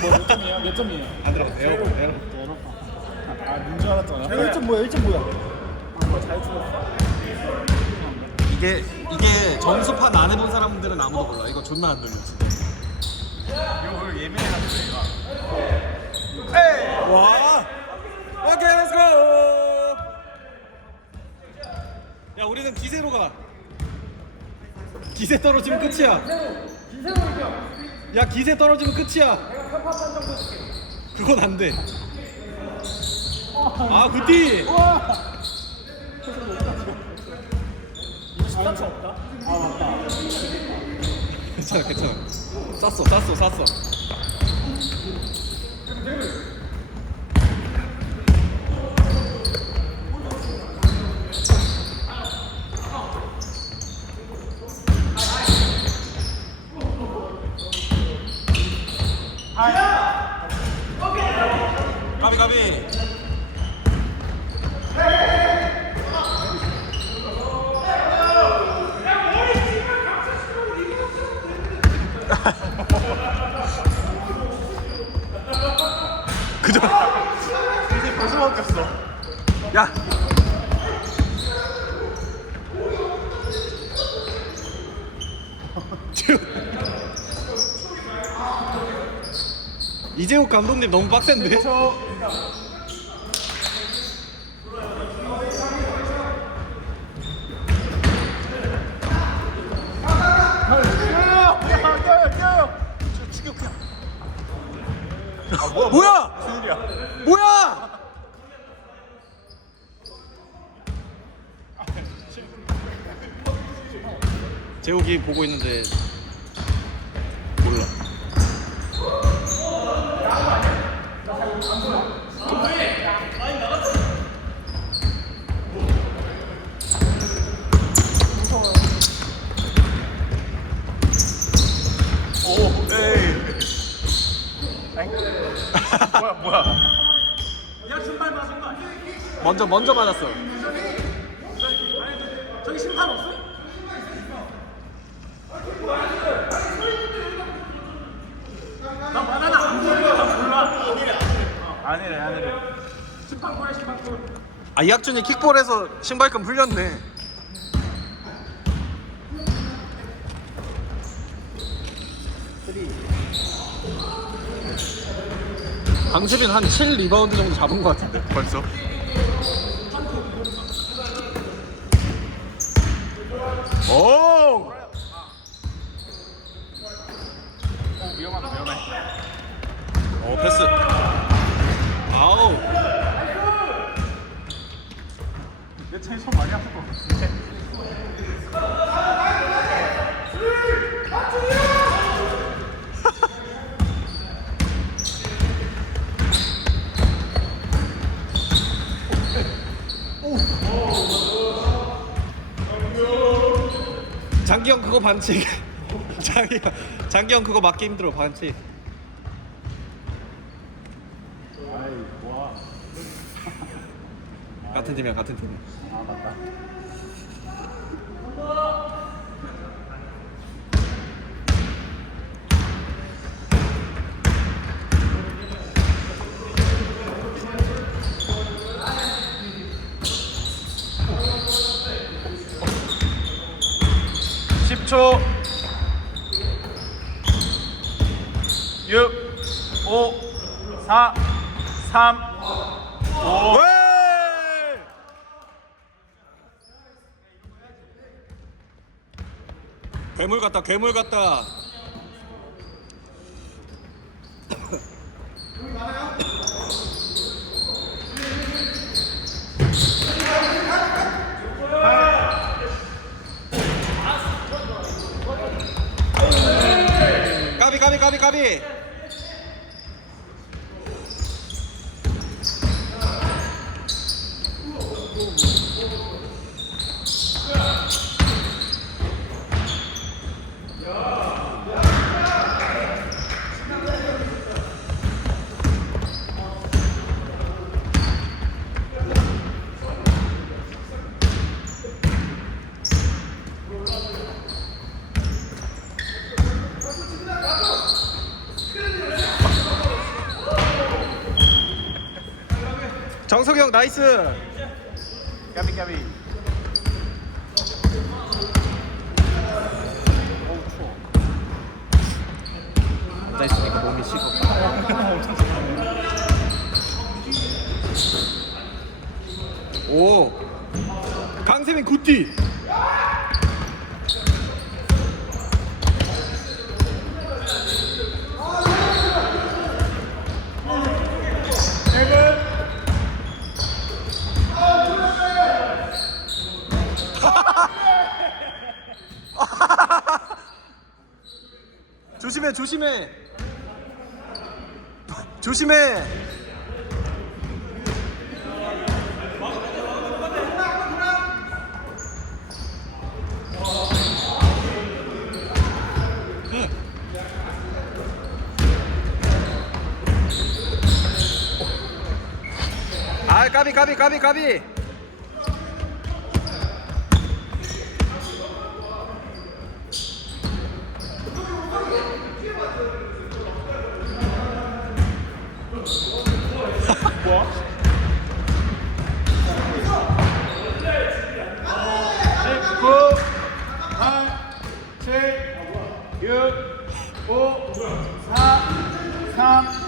뭐몇 점이에요? 몇 점이에요? 안 들어갔어. 에러 에러. 아, 문줄 알았잖아. 1점 뭐야 1점 뭐야 아, 잘 죽었어. 이게 이게 점수판 안 해본 사람들은 아무도 몰라. 이거 존나 안 들려 진짜. 이거 오늘 예민해가지고 와. 오케이, 렛츠고. 야, 우리는 기세로 가. 기세 떨어지면 끝이야. 야, 기세 떨어지면 끝이야. 그건 안 돼. 아, 없다? 아, 맞다. 괜찮아, 괜찮아. 쌌어, 쌌어, 쌌어. 가비 가비. 그죠? 이제 벌써 바뀌었어 야. 이재욱 감독님 너무 빡센데? 뭐야 뭐야? 재욱이 보고 있는데 몰라. 먼저 먼저 맞았어. 저기 심판 없어? 나 바나나 안 보여. 나 몰라. 아니래 아니래 심판 콜, 심판 콜. 아 이학준이 킥볼에서 신발끈 풀렸네. 강수빈 한 7 리바운드 정도 잡은 것 같은데 벌써. 오! 위험하다 위험해 어 패스. 아우. 내 차에 손 많이 아플 것 같은데 장기 형 그거 반칙. 장기 형, 장기 형 그거 맞기 힘들어 반칙. 같은 팀이야 같은 팀. 아, 맞다. 십초. 육오사삼 오. 괴물 같다 괴물 같다. 까비 까비 까비 정석이 형 나이스. 까비 까비 어우 추워 앉아 있으니까 몸이 식어. 오. 강세민 굿디. 조심해. 조심해. 아 까비 까비 까비 까비 6, 5, 4, 3,